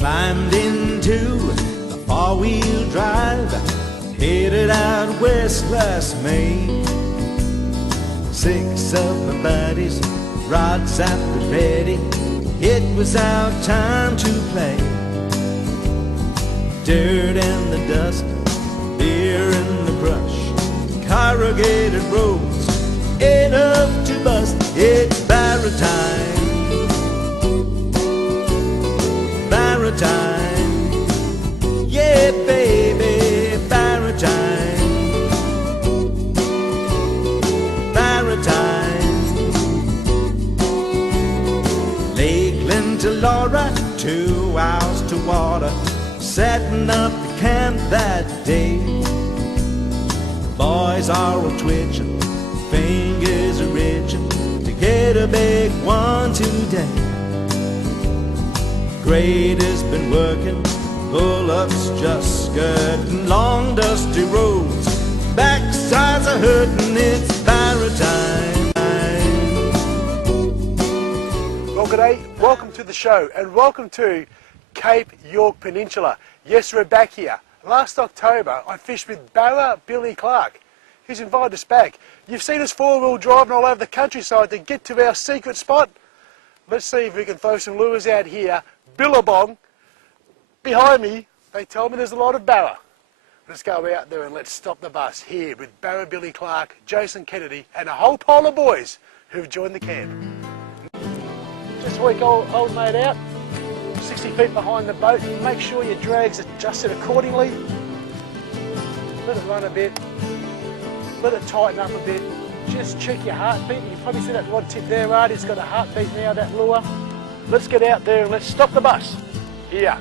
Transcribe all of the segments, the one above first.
climbed into the four-wheel drive, headed out west last May. 6 of my buddies, rods at the ready, it was our time to play. Dirt and the dust, beer in the brush, corrugated roads, enough to bust. It's Barra time, Barra time, yeah baby, Barra time, Barra time. Lakeland to Laura, 2 hours to water, setting up the camp that day. Boys are all twitching, fingers are itching to get a big one today. Grade has been working, pull-ups just skirting long dusty roads, backsides are hurting. It's Barra time. Well, g'day, welcome to the show and welcome to Cape York Peninsula. Yes, we're back here. Last October I fished with Barra Billy Clark. He's invited us back. You've seen us four-wheel driving all over the countryside to get to our secret spot. Let's see if we can throw some lures out here. Billabong. Behind me, they tell me there's a lot of Barra. Let's go out there and let's stop the bus here with Barra Billy Clark, Jason Kennedy and a whole pile of boys who've joined the camp. Just work old mate out, 60 feet behind the boat. Make sure your drag's adjusted accordingly. Let it run a bit. Let it tighten up a bit. Just check your heartbeat. You can probably see that rod tip there, Artie. It's got a heartbeat now, that lure. Let's get out there and let's stop the bus. Here,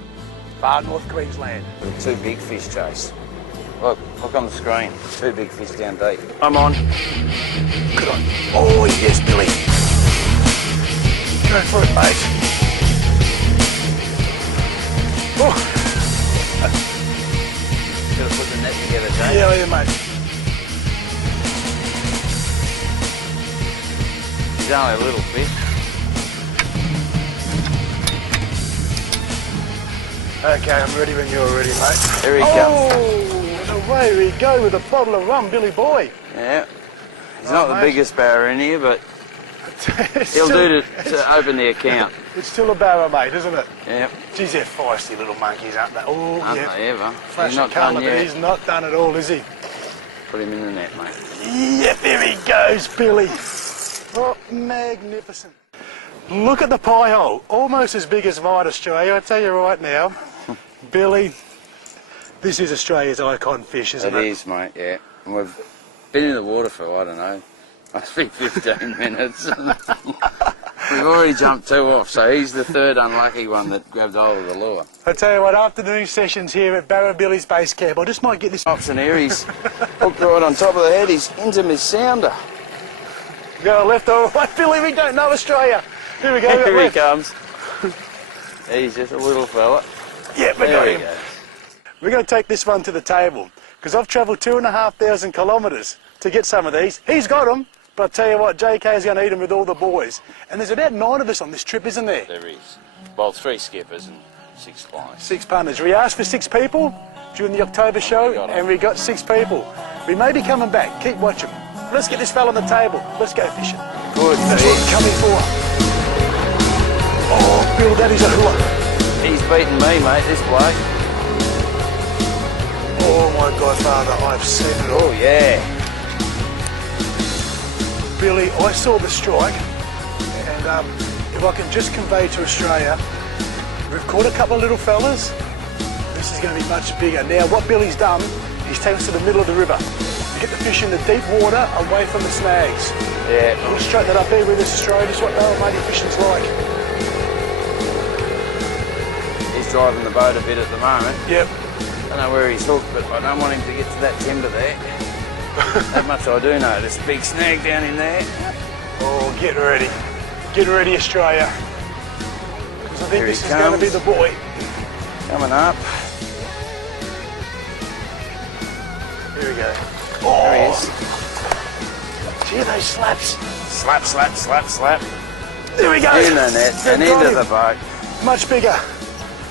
far north Queensland. 2 big fish, Chase. Look on the screen. 2 big fish down deep. I'm on. Good on. Oh, yes, Billy. Go for it, mate. Oh. Should have put the net together, Jay. Yeah, mate. He's only a little fish. Okay, I'm ready when you're ready, mate. Here he comes. Oh, and away we go with a bottle of rum, Billy boy. Yeah. He's not the biggest Barra in here, but he'll still, do to open the account. It's still a Barra, mate, isn't it? Yep. Geez, they're feisty little monkeys, aren't they? Oh, Aren't yeah. they ever? Flash He's of not colour, done but yet. he's not done at all, is he? Put him in the net, mate. Yep, there he goes, Billy. Oh, magnificent. Look at the pie hole, almost as big as Vite Australia. I tell you right now, Billy, this is Australia's icon fish, isn't it? It is, mate, yeah. And we've been in the water for, I don't know, must be 15 minutes. We've already jumped 2 off, so he's the 3rd unlucky one that grabbed hold of the lure. I tell you what, afternoon sessions here at Barra Billy's base camp, I just might get this Option here, he's hooked right on top of the head, he's into his sounder. Go left or right, Billy, we don't know Australia. Here we go, Here he left. comes. He's just a little fella. Yeah, we got There he him. goes. We're going to take this one to the table because I've travelled 2,500 kilometres to get some of these. He's got them, but I tell you what, JK is going to eat them with all the boys. And there's about 9 of us on this trip, isn't there? There is. Well, 3 skippers and 6 flies. 6 punters. We asked for 6 people during the October show, and we got 6 people. We may be coming back. Keep watching. Let's get this fella on the table. Let's go fishing. Good That's what we're coming for. Oh, Bill, that is a hooker. He's beaten me, mate, this bloke. Oh, my Godfather, I've seen it all. Oh, yeah. Billy, I saw the strike, and if I can just convey to Australia, we've caught a couple of little fellas. This is going to be much bigger. Now, what Billy's done, he's taken us to the middle of the river. You get the fish in the deep water, away from the snags. Yeah. We'll straighten that up here with us, Australia. This is what Almighty fishing's like. He's driving the boat a bit at the moment. Yep. I don't know where he's hooked, but I don't want him to get to that timber there. That much I do know. There's a big snag down in there. Oh, get ready. Get ready, Australia. Because I think Here this he is going to be comes. the boy. Coming up. Here we go. There he is. Gee, those slaps. Slap, slap, slap, slap. There we go. In the net and Got into him. the boat. Much bigger.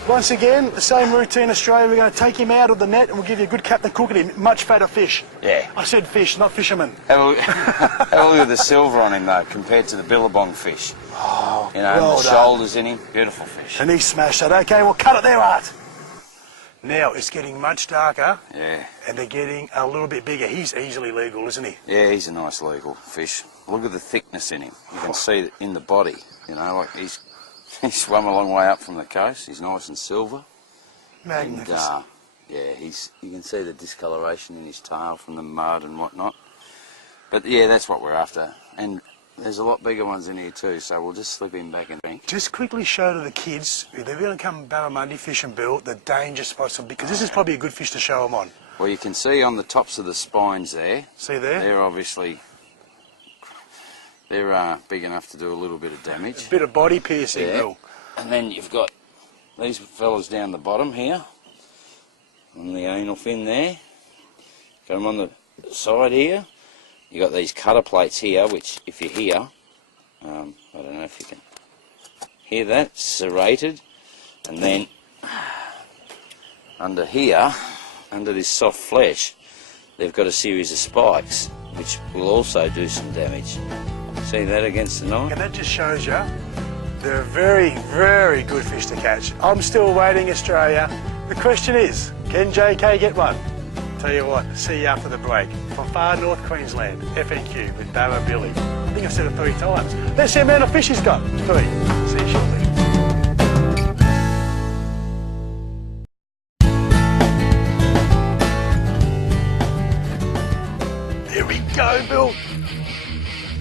Once again, the same routine, Australia. We're going to take him out of the net and we'll give you a good cap to cook at him. Much fatter fish. Yeah. I said fish, not fisherman. Have a look, have a look at the silver on him though, compared to the billabong fish. Oh, you know, well the done. shoulders in him, beautiful fish. And he smashed it. Okay, we'll cut it there, Art. Now, it's getting much darker. Yeah. And they're getting a little bit bigger. He's easily legal, isn't he? Yeah, he's a nice legal fish. Look at the thickness in him. You can see it in the body, you know, like he's swum a long way up from the coast. He's nice and silver. Magnificent. And, yeah, you can see the discoloration in his tail from the mud and whatnot. But yeah, that's what we're after. And there's a lot bigger ones in here too, so we'll just slip him back and drink. Just quickly show to the kids, if they're going to come barramundi fishing, Bill, the danger spots, because this is probably a good fish to show them on. Well, you can see on the tops of the spines there. See there? They're obviously, they're big enough to do a little bit of damage. A bit of body piercing, yeah. Bill. And then you've got these fellas down the bottom here, on the anal fin there. Got them on the side here. You got these cutter plates here, which if you hear, I don't know if you can hear that, serrated. And then under here, under this soft flesh, they've got a series of spikes, which will also do some damage. See that against the knife? And that just shows you they're a very, very good fish to catch. I'm still waiting, Australia. The question is, can JK get one? Tell you what, see you after the break. From far north Queensland, FNQ with Barra Billy. I think I've said it 3 times. Let's see how many fish he's got. 3. See you shortly. There we go, Bill.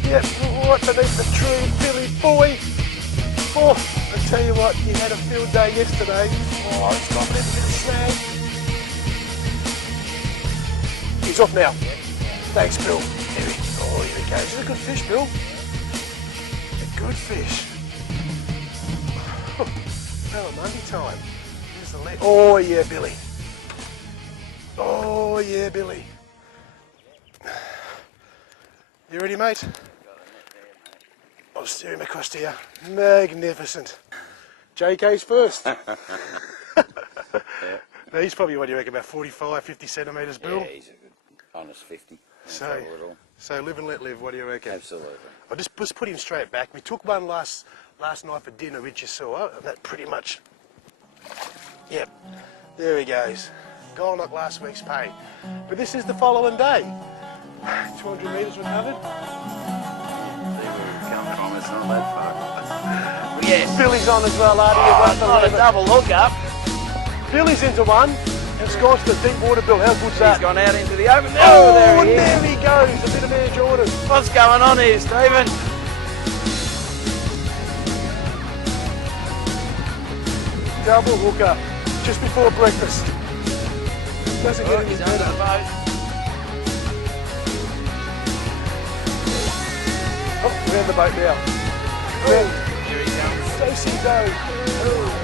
Yep, right beneath the tree, Billy boy. Oh, I tell you what, you had a field day yesterday. Oh, it's got a little bit of snag. He's off now. Thanks, Bill. Here he goes. He's a good fish, Bill. A good fish. Barramundi time. Here's the leg. Oh, yeah, Billy. Oh, yeah, Billy. You ready, mate? I'll steer him across to you. Magnificent. JK's first. Now, he's probably, what do you reckon, about 45, 50 centimetres, Bill? Yeah, he's a good, honest 50. So live and let live, what do you reckon? Absolutely. I'll just put him straight back. We took one last night for dinner, which you saw. That pretty much, yep, there he goes. Gone like last week's pay. But this is the following day. 200 metres recovered. It's not that far. Yes. Billy's on as well, Artie. Not a double hookup. Billy's into one and scores to the deep water, Bill. How good's that? He's gone out into the open. Oh, there he goes. A bit of Air Jordan. What's going on here, Stephen? Double hookup just before breakfast. Doesn't get any better. Oh, we're in the boat now. Oh, here he comes. Stacey Doe. Oh.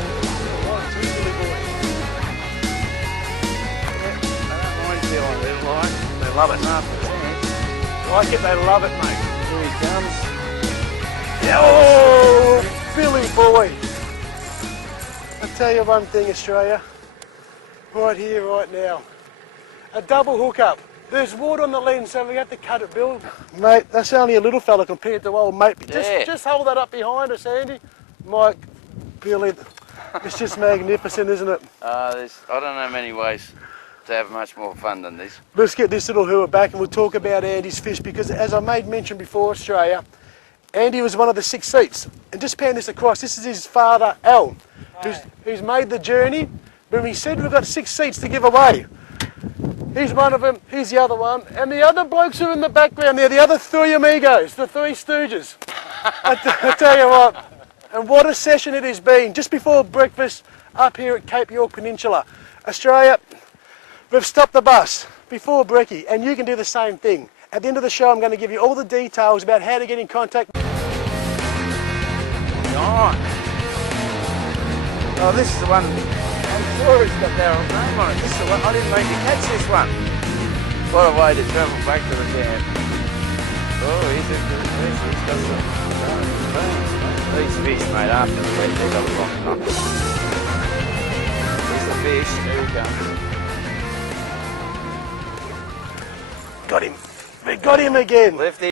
They love it. Like it, they love it, mate. Here he comes. Oh, Billy boy. I'll tell you one thing, Australia. Right here, right now. A double hookup. There's water on the lens, so we have to cut it, Bill. Mate, that's only a little fella compared to old mate. Just hold that up behind us, Andy. Mike, Billy, it's just magnificent, isn't it? I don't know many ways to have much more fun than this. Let's get this little hooer back and we'll talk about Andy's fish, because as I made mention before, Australia, Andy was one of the 6 seats. And just pan this across, this is his father, Al, who's made the journey. But he said we've got 6 seats to give away. He's one of them, he's the other one. And the other blokes are in the background there, the other 3 amigos, the 3 stooges. I tell you what, and what a session it has been. Just before breakfast up here at Cape York Peninsula. Australia, we've stopped the bus before brekkie, and you can do the same thing. At the end of the show, I'm going to give you all the details about how to get in contact. Oh, this is the one. I'm sure it's got Daryl's name on it. This is the one. I didn't mean to catch this one. What a way to travel back to the camp. Oh, he's got some. These fish, mate, after the wet, they've got a long time. fish too, come. Got him. We got him again. Lefty.